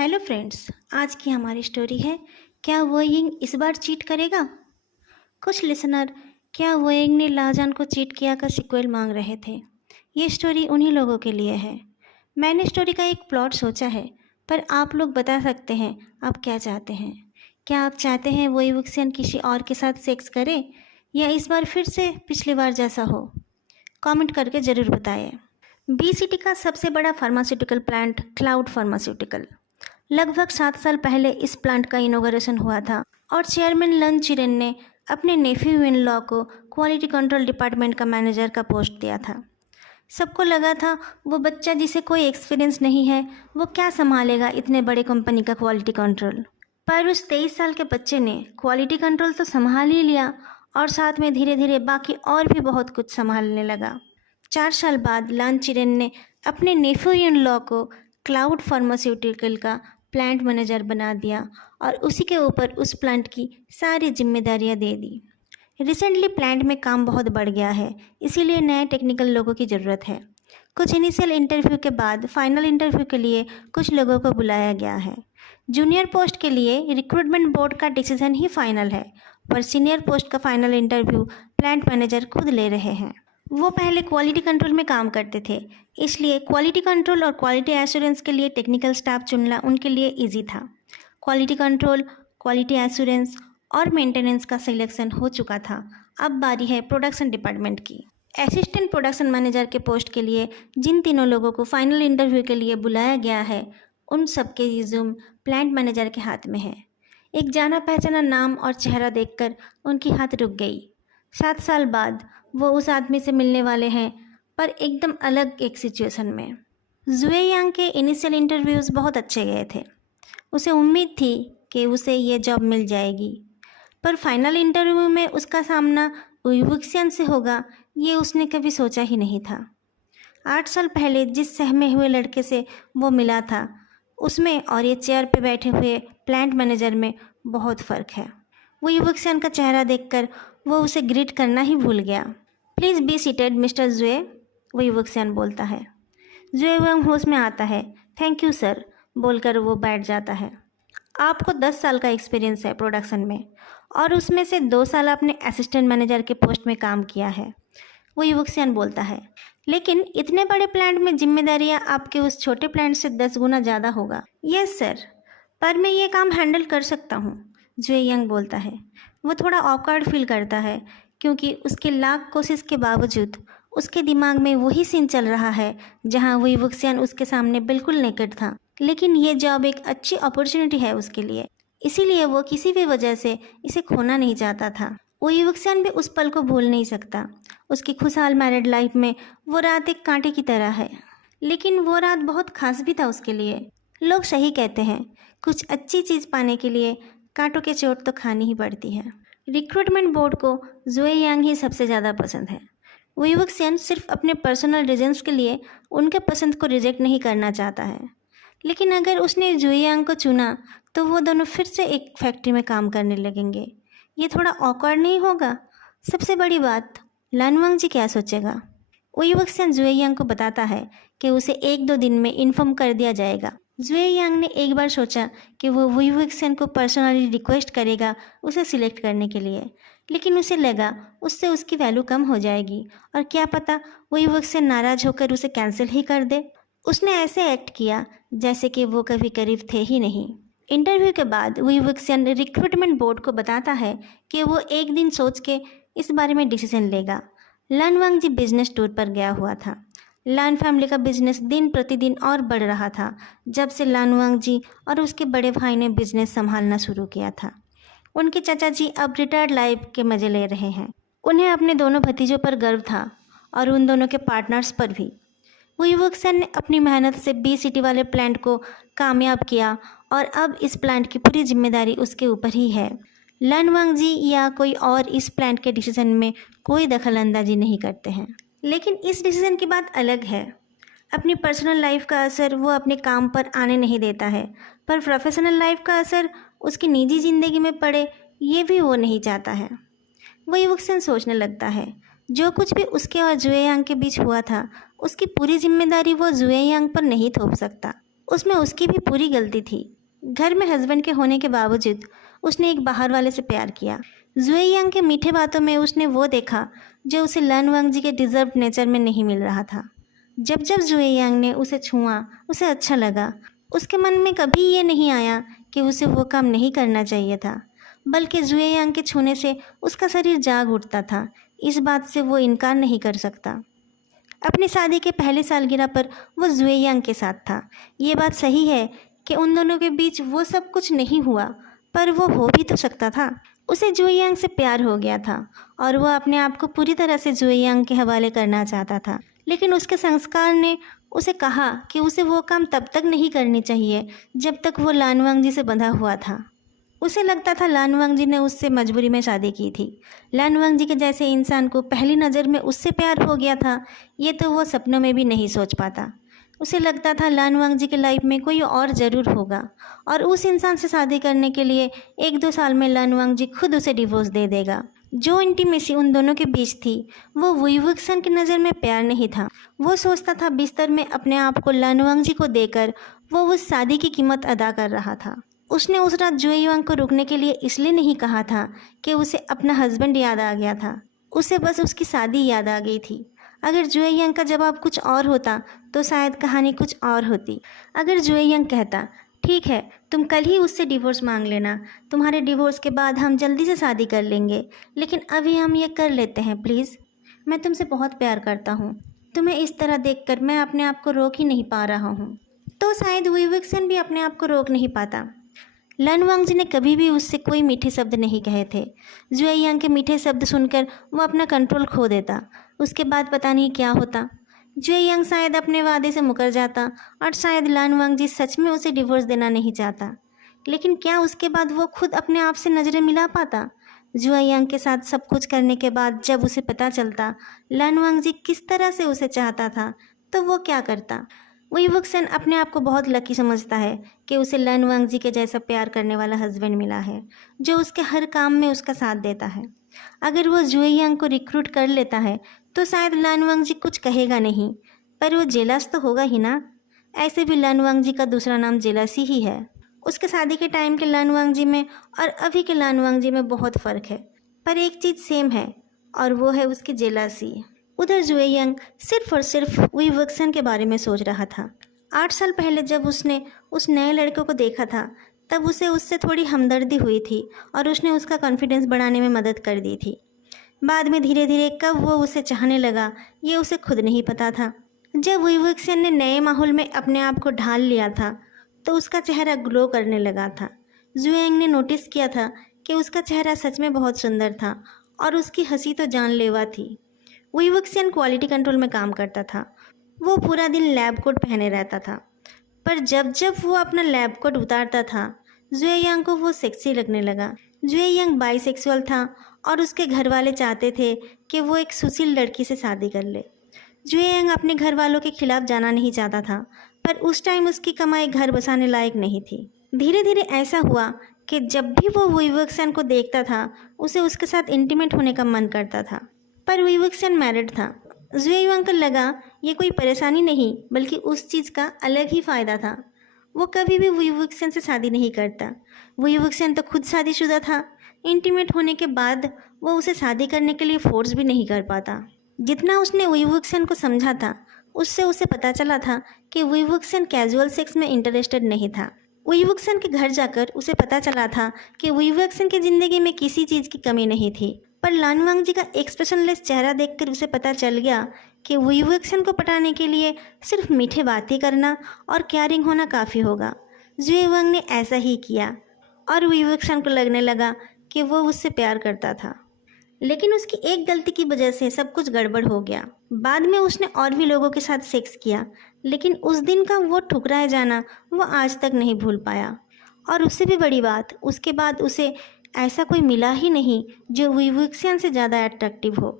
Hello friends. आज की हमारी स्टोरी है, क्या वोइंग इस बार चीट करेगा। कुछ लिसनर क्या वोइंग ने लाजान को चीट किया का सीक्वल मांग रहे थे। ये स्टोरी उन्हीं लोगों के लिए है। मैंने स्टोरी का एक प्लॉट सोचा है, पर आप लोग बता सकते हैं आप क्या चाहते हैं। क्या आप चाहते हैं वोई वुक्सियन किसी और के साथ सेक्स करे, या इस बार फिर से पिछली बार जैसा हो। कमेंट करके ज़रूर बताएं। बीसीटी का सबसे बड़ा फार्मास्यूटिकल प्लांट क्लाउड फार्मास्यूटिकल। लगभग 7 साल पहले इस प्लांट का इनॉग्रेशन हुआ था और चेयरमैन लन चिरेन ने अपने नेफ्यू इन लॉ को क्वालिटी कंट्रोल डिपार्टमेंट का मैनेजर का पोस्ट दिया था। सबको लगा था वो बच्चा जिसे कोई एक्सपीरियंस नहीं है वो क्या संभालेगा इतने बड़े कंपनी का क्वालिटी कंट्रोल। पर उस 23 साल के बच्चे ने क्वालिटी कंट्रोल तो संभाल ही लिया और साथ में धीरे धीरे बाकी और भी बहुत कुछ संभालने लगा। 4 साल बाद लन चिरेन ने अपने नेफ्यू इन लॉ को क्लाउड फार्मास्यूटिकल का प्लांट मैनेजर बना दिया और उसी के ऊपर उस प्लांट की सारी जिम्मेदारियां दे दी। रिसेंटली प्लांट में काम बहुत बढ़ गया है, इसीलिए नए टेक्निकल लोगों की ज़रूरत है। कुछ इनिशियल इंटरव्यू के बाद फाइनल इंटरव्यू के लिए कुछ लोगों को बुलाया गया है। जूनियर पोस्ट के लिए रिक्रूटमेंट बोर्ड का डिसीजन ही फाइनल है, पर सीनियर पोस्ट का फाइनल इंटरव्यू प्लांट मैनेजर खुद ले रहे हैं। वो पहले क्वालिटी कंट्रोल में काम करते थे, इसलिए क्वालिटी कंट्रोल और क्वालिटी एश्योरेंस के लिए टेक्निकल स्टाफ चुनना उनके लिए इजी था। क्वालिटी कंट्रोल, क्वालिटी एश्योरेंस और मेंटेनेंस का सिलेक्शन हो चुका था। अब बारी है प्रोडक्शन डिपार्टमेंट की। असिस्टेंट प्रोडक्शन मैनेजर के पोस्ट के लिए जिन तीनों लोगों को फाइनल इंटरव्यू के लिए बुलाया गया है, उन सबके रिज्यूम प्लांट मैनेजर के हाथ में है। एक जाना पहचाना नाम और चेहरा देखकर उनकी हाथ रुक गई। 7 साल बाद वो उस आदमी से मिलने वाले हैं, पर एकदम अलग एक सिचुएशन में। जुए यांग के इनिशियल इंटरव्यूज़ बहुत अच्छे गए थे। उसे उम्मीद थी कि उसे ये जॉब मिल जाएगी, पर फाइनल इंटरव्यू में उसका सामना वुक्सियन से होगा ये उसने कभी सोचा ही नहीं था। 8 साल पहले जिस सहमे हुए लड़के से वो मिला था, उसमें और ये चेयर पे बैठे हुए प्लांट मैनेजर में बहुत फ़र्क है। वो युवक्सियन का चेहरा देखकर वो उसे ग्रीट करना ही भूल गया। प्लीज़ बी सीटेड मिस्टर जुए, वो युवक्सियन बोलता है। जुए वह होश में आता है। थैंक यू सर बोलकर वो बैठ जाता है। आपको 10 साल का एक्सपीरियंस है प्रोडक्शन में, और उसमें से 2 साल आपने असिस्टेंट मैनेजर के पोस्ट में काम किया है, वो युवक्सियन बोलता है। लेकिन इतने बड़े प्लांट में जिम्मेदारियां आपके उस छोटे प्लांट से 10 गुना ज़्यादा होगा। यस सर, पर मैं ये काम हैंडल कर सकता हूँ, जुए यंग बोलता है। वो थोड़ा ऑकवर्ड फील करता है, क्योंकि उसके लाख कोशिश के बावजूद उसके दिमाग में वही सीन चल रहा है जहाँ वही वुक्सियन उसके सामने बिल्कुल नेकेड था। लेकिन ये जॉब एक अच्छी अपॉर्चुनिटी है उसके लिए, इसीलिए वो किसी भी वजह से इसे खोना नहीं चाहता था। वो युवक्सियन भी उस पल को भूल नहीं सकता। उसकी खुशहाल मैरिड लाइफ में वो रात एक कांटे की तरह है, लेकिन वो रात बहुत खास भी था उसके लिए। लोग सही कहते हैं, कुछ अच्छी चीज़ पाने के लिए कांटों के चोट तो खानी ही पड़ती है। रिक्रूटमेंट बोर्ड को जुए यांग ही सबसे ज़्यादा पसंद है। वो युवक्सियन सिर्फ अपने पर्सनल रीजंस के लिए उनके पसंद को रिजेक्ट नहीं करना चाहता है, लेकिन अगर उसने जुए यांग को चुना तो वो दोनों फिर से एक फैक्ट्री में काम करने लगेंगे। ये थोड़ा ऑकवर्ड नहीं होगा? सबसे बड़ी बात, लानवांग जी क्या सोचेगा? वो युवक्सियन जुए यांग को बताता है कि उसे 1-2 दिन में इन्फॉर्म कर दिया जाएगा। जुए यांग ने एक बार सोचा कि वो युवक्सियन को पर्सनली रिक्वेस्ट करेगा उसे सिलेक्ट करने के लिए, लेकिन उसे लगा उससे उसकी वैल्यू कम हो जाएगी और क्या पता वो युवक्सियन नाराज़ होकर उसे कैंसिल ही कर दे। उसने ऐसे एक्ट किया जैसे कि वो कभी करीब थे ही नहीं। इंटरव्यू के बाद वो युवक्सियन रिक्रूटमेंट बोर्ड को बताता है कि वो एक दिन सोच के इस बारे में डिसीजन लेगा। लानवांग जी बिजनेस टूर पर गया हुआ था। लान फैमिली का बिजनेस दिन प्रतिदिन और बढ़ रहा था जब से लानवांग जी और उसके बड़े भाई ने बिजनेस संभालना शुरू किया था। उनके चाचा जी अब रिटायर्ड लाइफ के मज़े ले रहे हैं। उन्हें अपने दोनों भतीजों पर गर्व था और उन दोनों के पार्टनर्स पर भी। वो युवक्सियन ने अपनी मेहनत से बी सिटी वाले प्लांट को कामयाब किया और अब इस प्लांट की पूरी जिम्मेदारी उसके ऊपर ही है। लानवांग जी या कोई और इस प्लांट के डिसीजन में कोई दखल अंदाजी नहीं करते हैं। लेकिन इस डिसीजन की बात अलग है। अपनी पर्सनल लाइफ का असर वो अपने काम पर आने नहीं देता है, पर प्रोफेशनल लाइफ का असर उसकी निजी ज़िंदगी में पड़े ये भी वो नहीं चाहता है। वो युवक्सियन सोचने लगता है, जो कुछ भी उसके और जुए यांग के बीच हुआ था उसकी पूरी जिम्मेदारी वो जुए यांग पर नहीं थोप सकता। उसमें उसकी भी पूरी गलती थी। घर में हस्बैंड के होने के बावजूद उसने एक बाहर वाले से प्यार किया। जुए यांग के मीठे बातों में उसने वो देखा जो उसे लन वांग जी के डिजर्व नेचर में नहीं मिल रहा था। जब जब जुए यांग ने उसे छुआ उसे अच्छा लगा। उसके मन में कभी ये नहीं आया कि उसे वो काम नहीं करना चाहिए था, बल्कि जुए यांग के छूने से उसका शरीर जाग उठता था। इस बात से वो इनकार नहीं कर सकता। अपनी शादी के पहले सालगिरह पर वो जुए यांग के साथ था। ये बात सही है कि उन दोनों के बीच वो सब कुछ नहीं हुआ, पर वो हो भी तो सकता था। उसे जुए यांग से प्यार हो गया था और वह अपने आप को पूरी तरह से जुए यांग के हवाले करना चाहता था। लेकिन उसके संस्कार ने उसे कहा कि उसे वो काम तब तक नहीं करनी चाहिए जब तक वो लानवांग जी से बंधा हुआ था। उसे लगता था लानवांग जी ने उससे मजबूरी में शादी की थी। लानवांग जी के जैसे इंसान को पहली नज़र में उससे प्यार हो गया था, ये तो वो सपनों में भी नहीं सोच पाता। उसे लगता था लानवांग जी के लाइफ में कोई और ज़रूर होगा और उस इंसान से शादी करने के लिए 1-2 साल में लानवांग जी खुद उसे डिवोर्स दे देगा। जो इंटीमेसी उन दोनों के बीच थी वो वुईवुक्सन की नज़र में प्यार नहीं था। वो सोचता था बिस्तर में अपने आप को लानवांग जी को देकर वो उस शादी की कीमत अदा कर रहा था। उसने उस रात जुए यांग को रुकने के लिए इसलिए नहीं कहा था कि उसे अपना हस्बैंड याद आ गया था। उसे बस उसकी शादी याद आ गई थी। अगर जुए यांग का जवाब कुछ और होता तो शायद कहानी कुछ और होती। अगर जुए यांग कहता, ठीक है, तुम कल ही उससे डिवोर्स मांग लेना, तुम्हारे डिवोर्स के बाद हम जल्दी से शादी कर लेंगे, लेकिन अभी हम ये कर लेते हैं प्लीज़। मैं तुमसे बहुत प्यार करता हूँ। तुम्हें इस तरह देखकर मैं अपने आप को रोक ही नहीं पा रहा हूँ। तो शायद वुईवुक्सन भी अपने आप को रोक नहीं पाता। लानवांग जी ने कभी भी उससे कोई मीठे शब्द नहीं कहे थे। जुए यांग के मीठे शब्द सुनकर वो अपना कंट्रोल खो देता। उसके बाद पता नहीं क्या होता। जुए यांग शायद अपने वादे से मुकर जाता और शायद लानवांग जी सच में उसे डिवोर्स देना नहीं चाहता। लेकिन क्या उसके बाद वो खुद अपने आप से नज़रें मिला पाता? जुए यांग के साथ सब कुछ करने के बाद जब उसे पता चलता लानवांग जी किस तरह से उसे चाहता था, तो वो क्या करता? वुईवुक्सन अपने आप को बहुत लकी समझता है कि उसे लानवांग जी के जैसा प्यार करने वाला हस्बैंड मिला है, जो उसके हर काम में उसका साथ देता है। अगर वो जुए यांग को रिक्रूट कर लेता है तो शायद लानवांग जी कुछ कहेगा नहीं, पर वो जेलस तो होगा ही ना। ऐसे भी लानवांग जी का दूसरा नाम जेलसी ही है। उसके शादी के टाइम के लानवांग जी में और अभी के लानवांग जी में बहुत फ़र्क है, पर एक चीज़ सेम है और वो है उसकी जेलसी। उधर जुए यांग सिर्फ और सिर्फ वुईवुक्सन के बारे में सोच रहा था। 8 साल पहले जब उसने उस नए लड़के को देखा था तब उसे उससे थोड़ी हमदर्दी हुई थी और उसने उसका कॉन्फिडेंस बढ़ाने में मदद कर दी थी। बाद में धीरे धीरे कब वो उसे चाहने लगा ये उसे खुद नहीं पता था। जब वुईवुक्सन ने नए माहौल में अपने आप को ढाल लिया था तो उसका चेहरा ग्लो करने लगा था। जुए यांग ने नोटिस किया था कि उसका चेहरा सच में बहुत सुंदर था और उसकी हंसी तो जानलेवा थी। वुईवुक्सन क्वालिटी कंट्रोल में काम करता था। वो पूरा दिन लैब कोट पहने रहता था, पर जब जब वो अपना लैब कोट उतारता था जुए यांग को वो सेक्सी लगने लगा। जुए यांग बाइसेक्सुअल था और उसके घर वाले चाहते थे कि वो एक सुशील लड़की से शादी कर ले। जुए यांग अपने घर वालों के खिलाफ जाना नहीं चाहता था, पर उस टाइम उसकी कमाई घर बसाने लायक नहीं थी। धीरे धीरे ऐसा हुआ कि जब भी वो वुईवुक्सन को देखता था उसे उसके साथ इंटीमेट होने का मन करता था। पर वुईवुक्सन मैरिड था। जुए यांग को लगा ये कोई परेशानी नहीं बल्कि उस चीज़ का अलग ही फ़ायदा था। वो कभी भी वुईवुक्सन से शादी नहीं करता। वुईवुक्सन तो खुद शादीशुदा था। इंटीमेट होने के बाद वो उसे शादी करने के लिए फोर्स भी नहीं कर पाता। जितना उसने वुईवुक्सन को समझा था उससे उसे पता चला था कि वुईवुक्सन कैजुअल सेक्स में इंटरेस्टेड नहीं था। वुईवुक्सन के घर जाकर उसे पता चला था कि वुईवुक्सन की ज़िंदगी में किसी चीज़ की कमी नहीं थी, पर लानवांग जी का एक्सप्रेशनलेस चेहरा देखकर उसे पता चल गया कि वुईवुक्सन को पटाने के लिए सिर्फ मीठे बातें करना और केयरिंग होना काफ़ी होगा। जुए यांग ने ऐसा ही किया और वुईवुक्सन को लगने लगा कि वो उससे प्यार करता था। लेकिन उसकी एक गलती की वजह से सब कुछ गड़बड़ हो गया। बाद में उसने और भी लोगों के साथ सेक्स किया, लेकिन उस दिन का वो ठुकराए जाना वो आज तक नहीं भूल पाया। और उससे भी बड़ी बात, उसके बाद उसे ऐसा कोई मिला ही नहीं जो वुईवुक्सन से ज़्यादा अट्रैक्टिव हो।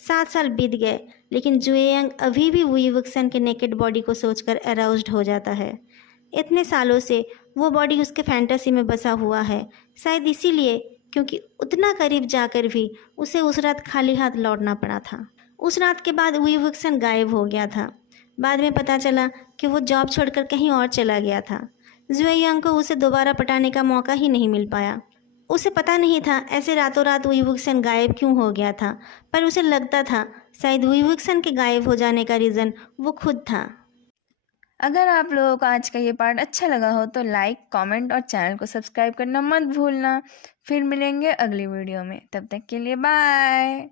7 साल बीत गए, लेकिन जुए यांग अभी भी वुईवुक्सन के नेकेड बॉडी को सोचकर अराउज्ड हो जाता है। इतने सालों से वो बॉडी उसके फैंटेसी में बसा हुआ है, शायद इसीलिए क्योंकि उतना करीब जाकर भी उसे उस रात खाली हाथ लौटना पड़ा था। उस रात के बाद वुईवुक्सन गायब हो गया था। बाद में पता चला कि वो जॉब छोड़कर कहीं और चला गया था। जुएयांग को उसे दोबारा पटाने का मौका ही नहीं मिल पाया। उसे पता नहीं था ऐसे रातों रात वुई वुक्सन गायब क्यों हो गया था, पर उसे लगता था शायद वुई वुक्सन के गायब हो जाने का रीज़न वो खुद था। अगर आप लोगों को आज का ये पार्ट अच्छा लगा हो तो लाइक, कमेंट और चैनल को सब्सक्राइब करना मत भूलना। फिर मिलेंगे अगली वीडियो में, तब तक के लिए बाय।